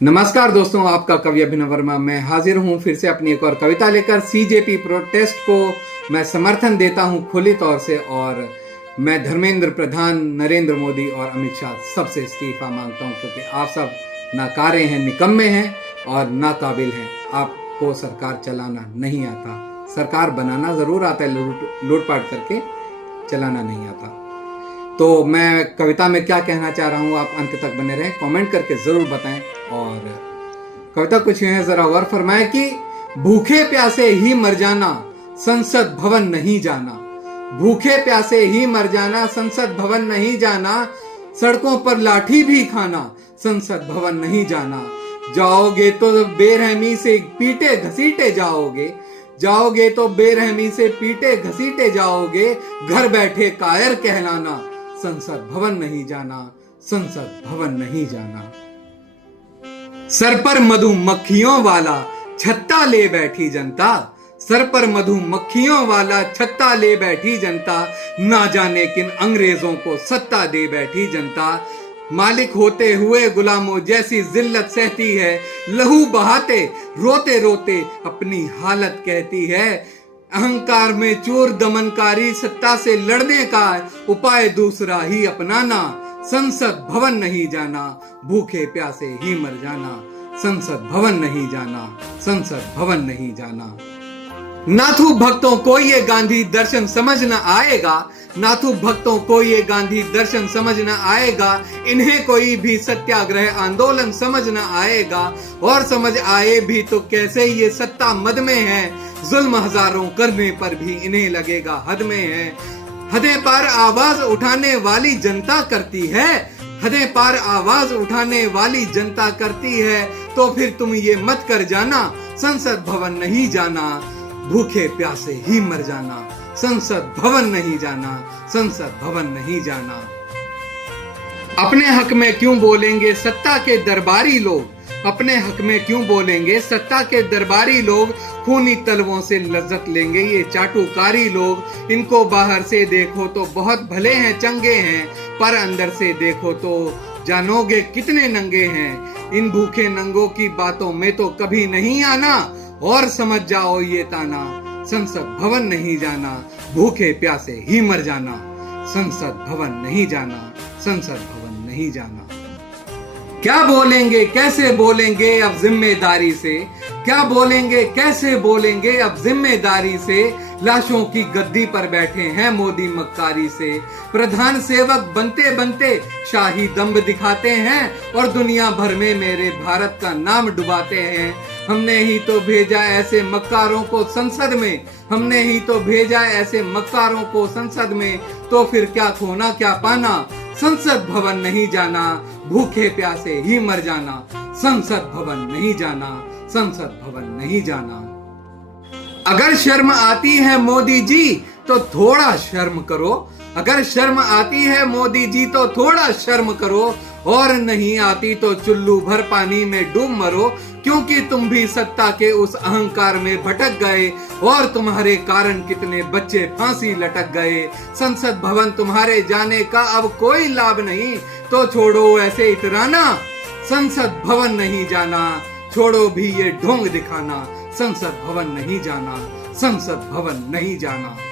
नमस्कार दोस्तों, आपका कवि अभिनव वर्मा मैं हाजिर हूं फिर से अपनी एक और कविता लेकर। सीजेपी प्रोटेस्ट को मैं समर्थन देता हूं खुली तौर से, और मैं धर्मेंद्र प्रधान, नरेंद्र मोदी और अमित शाह सबसे इस्तीफा मांगता हूं, क्योंकि आप सब नाकारे हैं, निकम्मे हैं और नाकाबिल हैं। आपको सरकार चलाना नहीं आता। सरकार बनाना जरूर आता है, लूटपाट करके चलाना नहीं आता। तो मैं कविता में क्या कहना चाह रहा हूँ, आप अंत तक बने रहें, कमेंट करके जरूर बताएं। और कविता कुछ यूं है, जरा गौर फरमाए कि भूखे प्यासे ही मर जाना, संसद भवन नहीं जाना। भूखे प्यासे ही मर जाना, संसद भवन नहीं जाना। सड़कों पर लाठी भी खाना, संसद भवन नहीं जाना। जाओगे तो बेरहमी से पीटे घसीटे जाओगे, जाओगे तो बेरहमी से पीटे घसीटे जाओगे। घर बैठे कायर कहलाना, संसद भवन नहीं जाना, संसद भवन नहीं जाना। सर पर मधुमक्खियों वाला छत्ता ले बैठी जनता, सर पर मधुमक्खियों वाला छत्ता ले बैठी जनता। ना जाने किन अंग्रेजों को सत्ता दे बैठी जनता। मालिक होते हुए गुलामों जैसी जिल्लत सहती है, लहू बहाते रोते रोते अपनी हालत कहती है। अहंकार में चोर दमनकारी, सत्ता से लड़ने का उपाय दूसरा ही अपनाना। संसद भवन नहीं जाना, भूखे प्यासे ही मर जाना। संसद भवन नहीं जाना, संसद भवन नहीं जाना। नाथू भक्तों को ये गांधी दर्शन समझ न आएगा, नाथू भक्तों को ये गांधी दर्शन समझ न आएगा। इन्हें कोई भी सत्याग्रह आंदोलन समझ न आएगा, और समझ आए भी तो कैसे ये सत्ता मद में है। जुल्म हजारों करने पर भी इन्हें लगेगा हद में है। हदें पार आवाज उठाने वाली जनता करती है, हदें पार आवाज उठाने वाली जनता करती है। तो फिर तुम ये मत कर जाना, संसद भवन नहीं जाना। भूखे प्यासे ही मर जाना, संसद भवन नहीं जाना, संसद भवन नहीं जाना। अपने हक में क्यों बोलेंगे सत्ता के दरबारी लोग, अपने हक में क्यों बोलेंगे सत्ता के दरबारी लोग। खूनी तलवों से लज्जत लेंगे ये चाटुकारी लोग। इनको बाहर से देखो तो बहुत भले हैं, चंगे हैं, पर अंदर से देखो तो जानोगे कितने नंगे हैं। इन भूखे नंगों की बातों में तो कभी नहीं आना, और समझ जाओ ये ताना। संसद भवन नहीं जाना, भूखे प्यासे ही मर जाना। संसद भवन नहीं जाना, संसद भवन नहीं जाना। क्या बोलेंगे कैसे बोलेंगे अब जिम्मेदारी से, क्या बोलेंगे कैसे बोलेंगे अब जिम्मेदारी से। लाशों की गद्दी पर बैठे हैं मोदी मक्कारी से। प्रधान सेवक बनते बनते शाही दम्भ दिखाते हैं, और दुनिया भर में मेरे भारत का नाम डुबाते हैं। हमने ही तो भेजा ऐसे मक्कारों को संसद में, हमने ही तो भेजा ऐसे मक्कारों को संसद में। तो फिर क्या खोना क्या पाना, संसद भवन नहीं जाना। भूखे प्यासे ही मर जाना, संसद भवन नहीं जाना, संसद भवन नहीं जाना। अगर शर्म आती है मोदी जी तो थोड़ा शर्म करो, अगर शर्म आती है मोदी जी तो थोड़ा शर्म करो। और नहीं आती तो चुल्लू भर पानी में डूब मरो, क्योंकि तुम भी सत्ता के उस अहंकार में भटक गए, और तुम्हारे कारण कितने बच्चे फांसी लटक गए। संसद भवन तुम्हारे जाने का अब कोई लाभ नहीं, तो छोड़ो ऐसे इतराना। संसद भवन नहीं जाना, छोड़ो भी ये ढोंग दिखाना। संसद भवन नहीं जाना, संसद भवन नहीं जाना।